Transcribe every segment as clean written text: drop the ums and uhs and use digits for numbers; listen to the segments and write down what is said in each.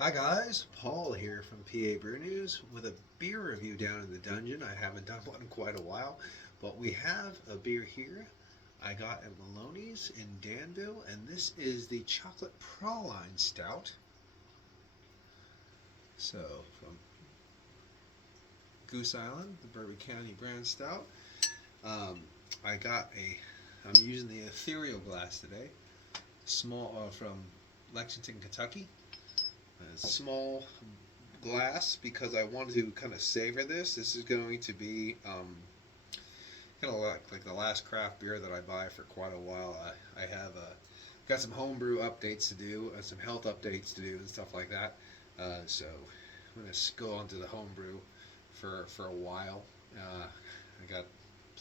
Hi guys, Paul here from PABrewNews with a beer review down in the dungeon. I haven't done one in quite a while, but we have a beer here I got at Maloney's in Danville, and this is the Chocolate Praline Stout. So, from Goose Island, the Bourbon County brand stout. Um, I got I'm using the ethereal glass today, small from Lexington, Kentucky. A small glass because I wanted to kind of savor this. This is going to be kind of like the last craft beer that I buy for quite a while. I have got some homebrew updates to do and some health updates to do and stuff like that. So I'm going to go on to the homebrew for a while. I got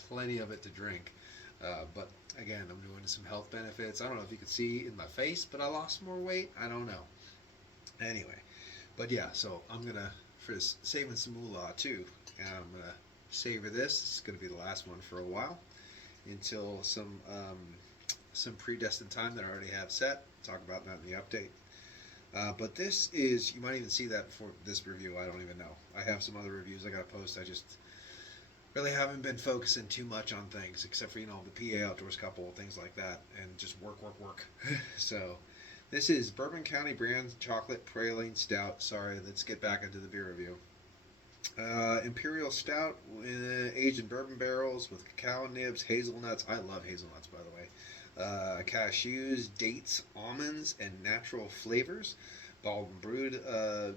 plenty of it to drink. But again, I'm doing some health benefits. I don't know if you can see in my face, but I lost more weight. I don't know. Anyway, but yeah, so I'm gonna for saving some moolah too. I'm gonna savor this. This is gonna be the last one for a while until some predestined time that I already have set. Talk about that in the update. But this is, you might even see that before this review. I don't even know. I have some other reviews I gotta post. I just really haven't been focusing too much on things except for the PA Outdoors Couple, things like that, and just work. So. This is Bourbon County brand chocolate praline stout. Sorry, let's get back into the beer review. Imperial stout, aged in bourbon barrels with cacao nibs, hazelnuts. I love hazelnuts, by the way. Cashews, dates, almonds, and natural flavors. Bald and brewed,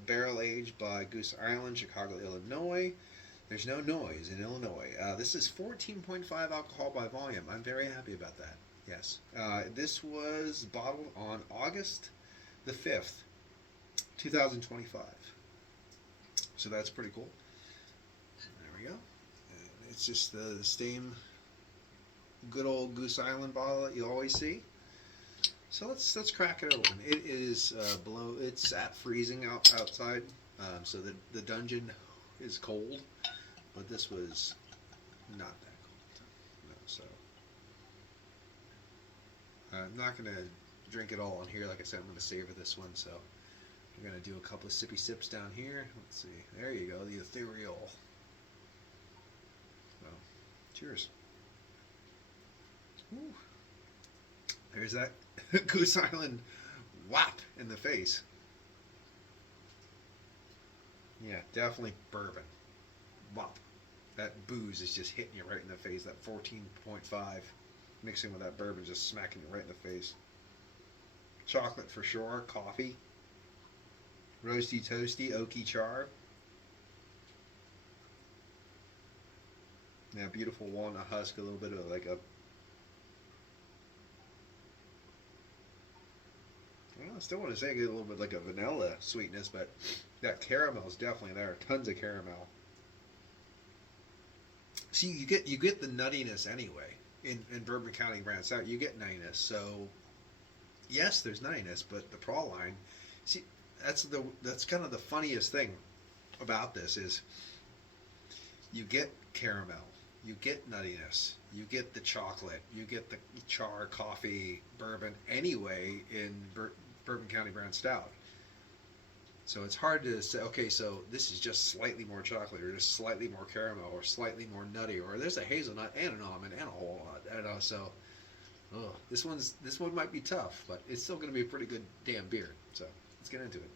barrel aged by Goose Island, Chicago, Illinois. There's no noise in Illinois. This is 14.5 alcohol by volume. I'm very happy about that. Yes. This was bottled on August the 5th, 2025. So that's pretty cool. There we go. And it's just the same good old Goose Island bottle that you always see. So let's crack it open. It is below. It's at freezing outside, so the dungeon is cold, but this was not that cold. No, so. I'm not going to drink it all in here. Like I said, I'm going to savor this one. So I'm going to do a couple of sippy sips down here. Let's see. There you go. The ethereal. So, cheers. Whew. There's that Goose Island whap in the face. Yeah, definitely bourbon. Whop. That booze is just hitting you right in the face. That 14.5. Mixing with that bourbon, just smacking you right in the face. Chocolate for sure. Coffee. Roasty, toasty, oaky char. Yeah, beautiful walnut husk. A little bit of like a. Well, I still want to say a little bit like a vanilla sweetness, but that caramel is definitely there. Tons of caramel. See, you get the nuttiness anyway. In Bourbon County brand stout, you get nuttiness. So, yes, there's nuttiness, but the praline, see, that's kind of the funniest thing about this is you get caramel, you get nuttiness, you get the chocolate, you get the char, coffee, bourbon anyway in Bourbon County brand stout. So it's hard to say, okay, so this is just slightly more chocolate, or just slightly more caramel, or slightly more nutty, or there's a hazelnut and an almond and a whole lot. I don't know. So, this one might be tough, but it's still going to be a pretty good damn beer. So let's get into it.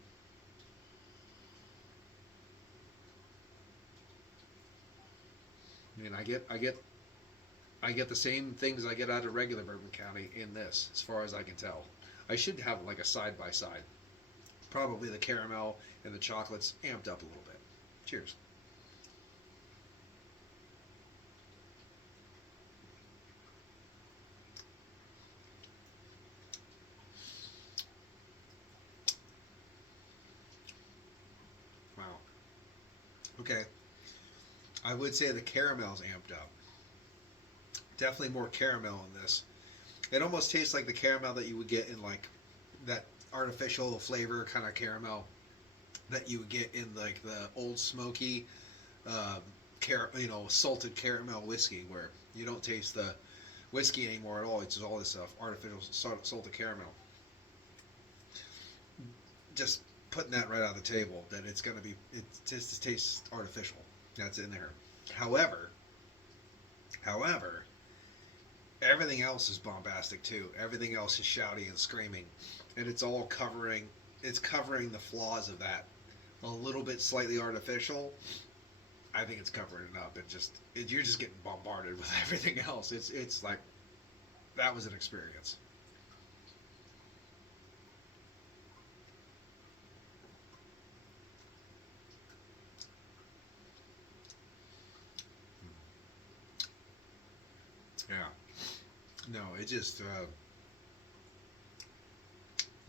I mean, I get the same things I get out of regular Bourbon County in this, as far as I can tell. I should have like a side by side. Probably the caramel and the chocolates amped up a little bit. Cheers. Wow. Okay. I would say the caramel's amped up. Definitely more caramel in this. It almost tastes like the caramel that you would get in like that artificial flavor kind of caramel that you would get in like the old smoky um, salted caramel whiskey, where you don't taste the whiskey anymore at all. It's just all this artificial salted caramel. Just putting that right on the table that it's going to be, it just tastes artificial. That's in there. However, however, everything else is bombastic too. Everything else is shouty and screaming, and it's all covering. It's covering the flaws of that. A little bit slightly artificial. I think it's covering it up. You're just getting bombarded with everything else. It's like that was an experience. Yeah. No, it just a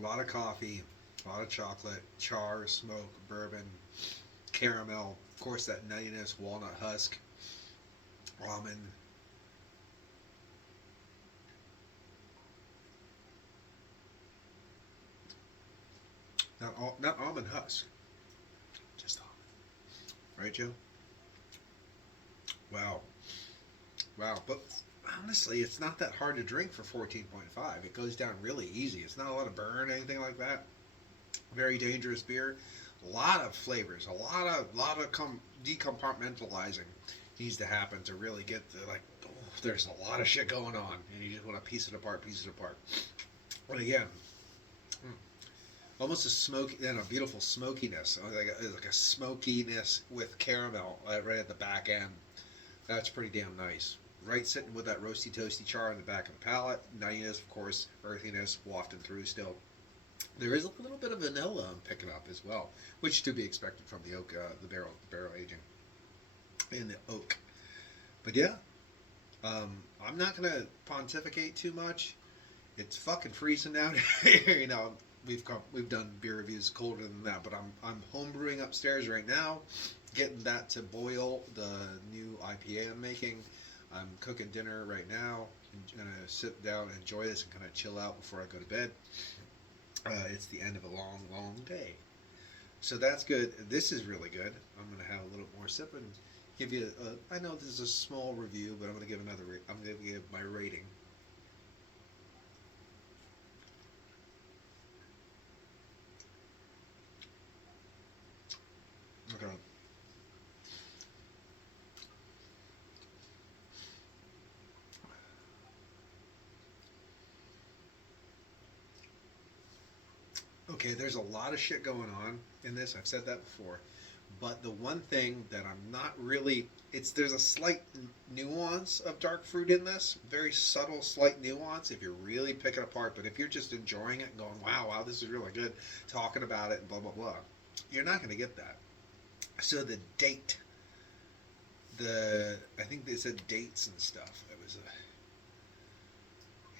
lot of coffee, a lot of chocolate, char, smoke, bourbon, caramel, of course that nuttiness, walnut husk, almond. Not almond husk, just almond. Right, Joe? Wow, wow. But honestly, it's not that hard to drink for 14.5. It goes down really easy. It's not a lot of burn, anything like that. Very dangerous beer. A lot of flavors, a lot of decompartmentalizing needs to happen to really get the like. Oh, there's a lot of shit going on, and you just want to piece it apart, piece it apart. But again, mm, almost a smoky, then a beautiful smokiness, like a smokiness with caramel right at the back end. That's pretty damn nice. Right, sitting with that roasty toasty char on the back of the palate. Nuttiness, of course, earthiness wafting through still. There is a little bit of vanilla I'm picking up as well, which to be expected from the oak, the barrel aging in the oak. But yeah, I'm not gonna pontificate too much. It's fucking freezing down here. We've done beer reviews colder than that, but I'm homebrewing upstairs right now, getting that to boil. The new IPA I'm making. I'm cooking dinner right now. I'm gonna sit down and enjoy this and kind of chill out before I go to bed. It's the end of a long, long day. So that's good. This is really good. I'm going to have a little more sip and give you. I know this is a small review, but I'm going to give another. I'm going to give my rating. Okay. Okay. There's a lot of shit going on in this. I've said that before. But the one thing that I'm not really, there's a slight nuance of dark fruit in this, very subtle, slight nuance if you're really picking apart. But if you're just enjoying it and going, wow, wow, this is really good, talking about it and blah blah blah, you're not going to get that. So the date, I think they said dates and stuff. It was a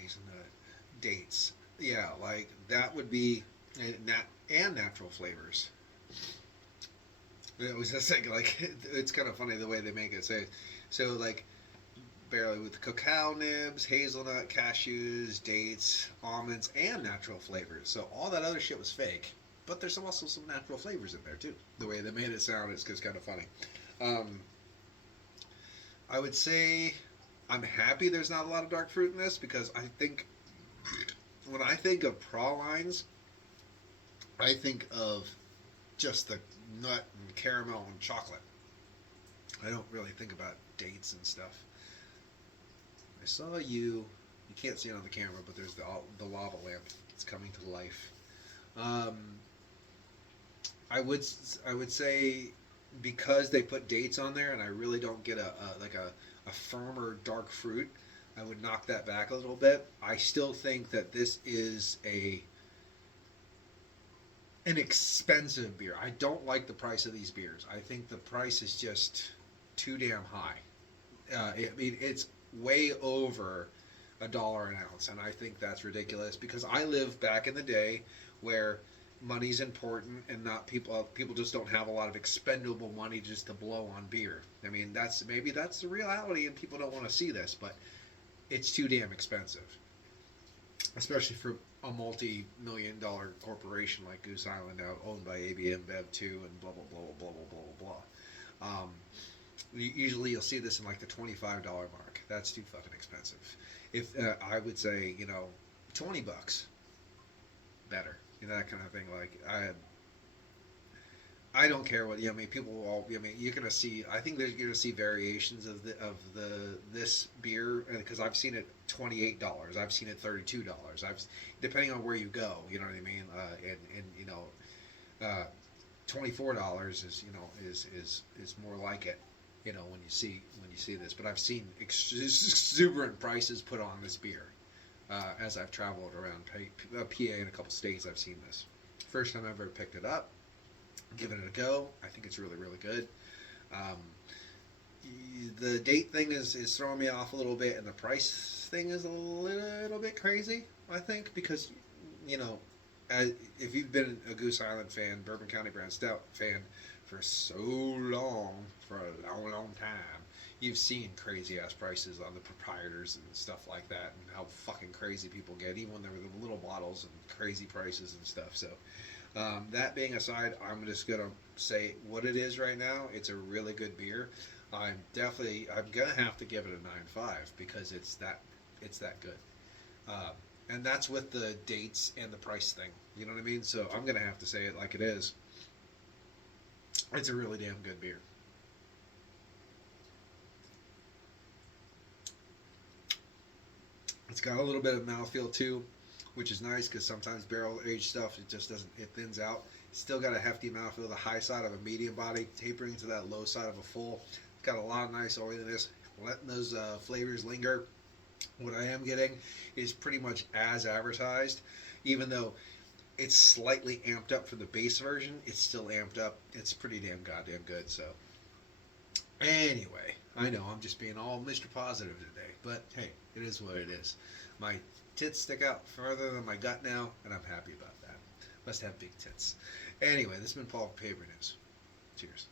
hazelnut dates. Yeah, like that would be and natural flavors. It was just like it's kind of funny the way they make it say. So like barely with cacao nibs, hazelnut, cashews, dates, almonds, and natural flavors. So all that other shit was fake, but there's also some natural flavors in there too. The way they made it sound is kind of funny. Um, I would say I'm happy there's not a lot of dark fruit in this because I think when I think of pralines, I think of just the nut and caramel and chocolate. I don't really think about dates and stuff. I saw you. You can't see it on the camera, but there's the lava lamp. It's coming to life. Um, I would say because they put dates on there, and I really don't get a firmer dark fruit. I would knock that back a little bit. I still think that this is an expensive beer. I don't like the price of these beers. I think the price is just too damn high. It's way over $1 an ounce, and I think that's ridiculous because I lived back in the day where money's important and not people just don't have a lot of expendable money just to blow on beer. I mean, maybe that's the reality, and people don't want to see this, but it's too damn expensive, especially for a multi-million-dollar corporation like Goose Island, now owned by AB InBev too, and blah blah blah blah blah blah blah. Usually you'll see this in like the $25 mark. That's too fucking expensive. If I would say, $20 better, that kind of thing. Like I don't care what, I mean, people will all, I mean, you're gonna see. I think there's gonna see variations of the this beer, because I've seen it $28. I've seen it $32. Depending on where you go, you know what I mean. And $24 is, is more like it, when you see this. But I've seen exuberant prices put on this beer as I've traveled around PA and a couple states. I've seen this. First time I ever picked it up, giving it a go. I think it's really, really good. The date thing is throwing me off a little bit, and the price thing is a little bit crazy, I think, because, if you've been a Goose Island fan, Bourbon County Brown Stout fan for so long, for a long, long time, you've seen crazy ass prices on the proprietors and stuff like that, and how fucking crazy people get, even when they're the little bottles and crazy prices and stuff. So, that being aside, I'm just gonna say what it is right now. It's a really good beer. I'm gonna have to give it a 9.5 because it's that good. And that's with the dates and the price thing. You know what I mean? So I'm gonna have to say it like it is. It's a really damn good beer. It's got a little bit of mouthfeel too, which is nice because sometimes barrel aged stuff, it thins out. It's still got a hefty mouthfeel, the high side of a medium body, tapering to that low side of a full. It's got a lot of nice oiliness, letting those flavors linger. What I am getting is pretty much as advertised, even though it's slightly amped up for the base version. It's still amped up. It's pretty damn goddamn good. So anyway, I know I'm just being all Mr. Positive today, but hey, it is what it is. My tits stick out further than my gut now, and I'm happy about that. Must have big tits. Anyway, this has been Paul from PABrewNews. Cheers.